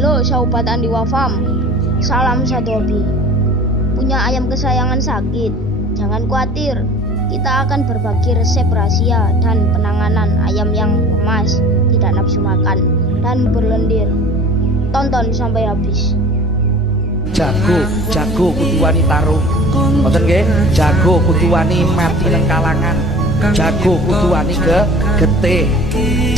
Halo Sobat Andi Wafam, salam satu hobi. Punya ayam kesayangan sakit? Jangan khawatir, kita akan berbagi resep rahasia dan penanganan ayam yang lemas, tidak nafsu makan, dan berlendir. Tonton sampai habis. Jago kudu wani tarung. Ngoten nggih, jago kudu wani mati nang kalangan. Jago kudu wani getih.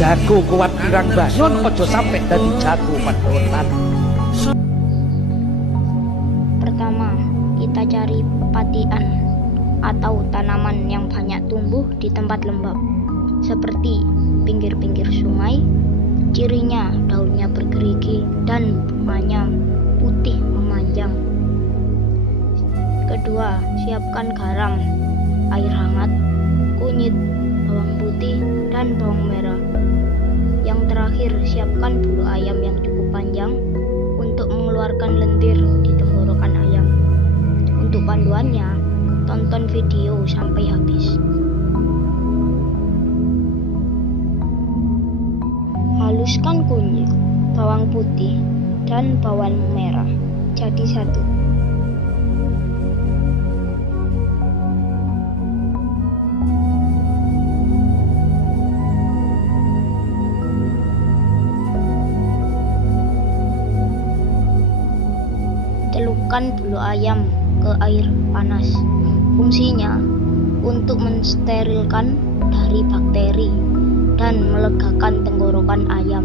Jago kuat pirang banyon, aja sampe dadi jago pedotan. Pertama, kita cari patian atau tanaman yang banyak tumbuh di tempat lembab, seperti pinggir-pinggir sungai. Cirinya daunnya bergerigi dan bunganya putih memanjang. Kedua, siapkan garam, air hangat, kunyit, bawang putih, dan bawang merah. Yang terakhir, siapkan bulu ayam yang cukup panjang untuk mengeluarkan lendir di tenggorokan ayam. Untuk panduannya, tonton video sampai habis. Haluskan kunyit, bawang putih, dan bawang merah jadi satu. Celupkan bulu ayam ke air panas. Fungsinya untuk mensterilkan dari bakteri dan melegakan tenggorokan ayam.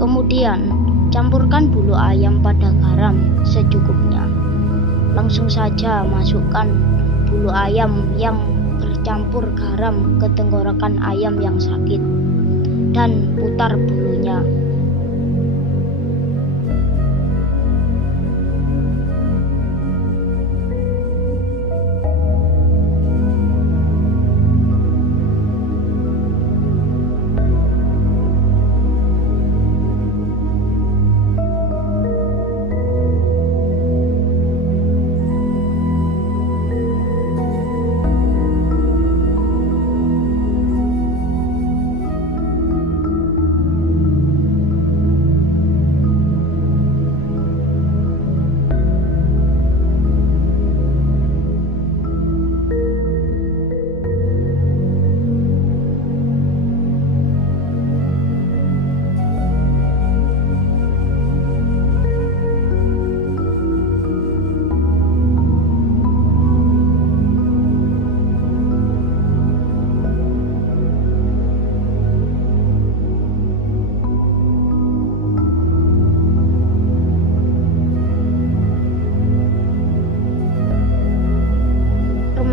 Kemudian campurkan bulu ayam pada garam secukupnya. Langsung saja masukkan bulu ayam yang bercampur garam ke tenggorokan ayam yang sakit dan putar bulunya.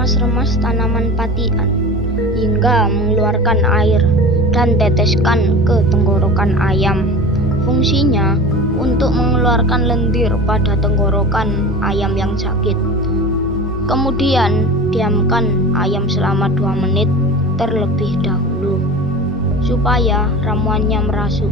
Remas tanaman patian hingga mengeluarkan air dan teteskan ke tenggorokan ayam. Fungsinya untuk mengeluarkan lendir pada tenggorokan ayam yang sakit. Kemudian diamkan ayam selama 2 menit terlebih dahulu supaya ramuannya merasuk.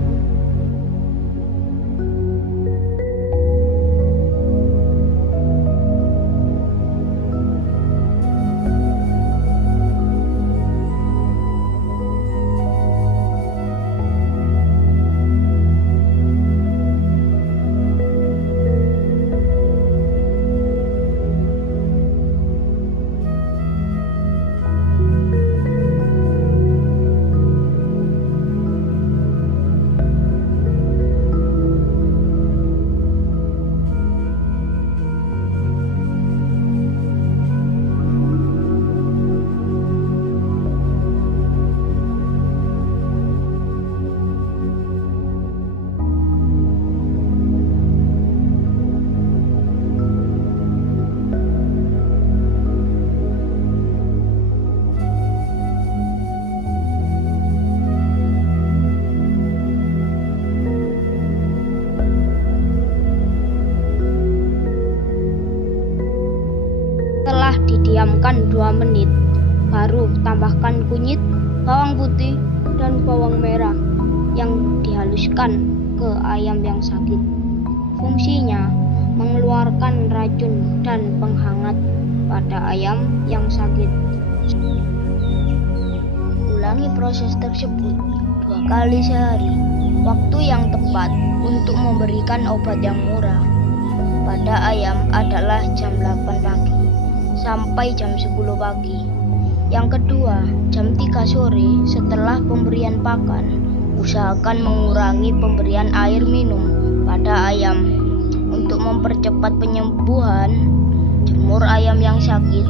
Setelah didiamkan 2 menit, baru tambahkan kunyit, bawang putih, dan bawang merah yang dihaluskan ke ayam yang sakit. Fungsinya mengeluarkan racun dan penghangat pada ayam yang sakit. mengulangi proses tersebut 2 kali sehari. Waktu yang tepat untuk memberikan obat yang murah pada ayam adalah jam 8 pagi sampai jam 10 pagi. Yang kedua, jam 3 sore setelah pemberian pakan. Usahakan mengurangi pemberian air minum pada ayam. Untuk mempercepat penyembuhan, jemur ayam yang sakit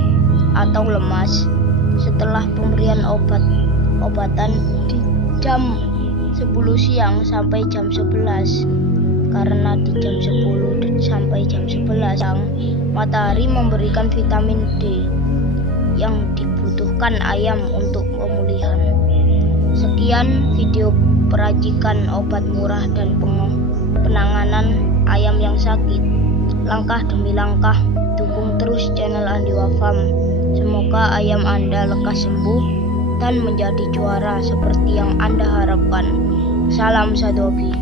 atau lemas setelah pemberian obatan di jam 10 siang sampai jam 11. Karena di jam 10 sampai jam 11 siang, matahari memberikan vitamin D yang dibutuhkan ayam untuk pemulihan. Sekian video peracikan obat murah dan penanganan ayam yang sakit. Langkah demi langkah, dukung terus channel Andiwa Farm. Semoga ayam Anda lekas sembuh dan menjadi juara seperti yang Anda harapkan. Salam Satu Hobi.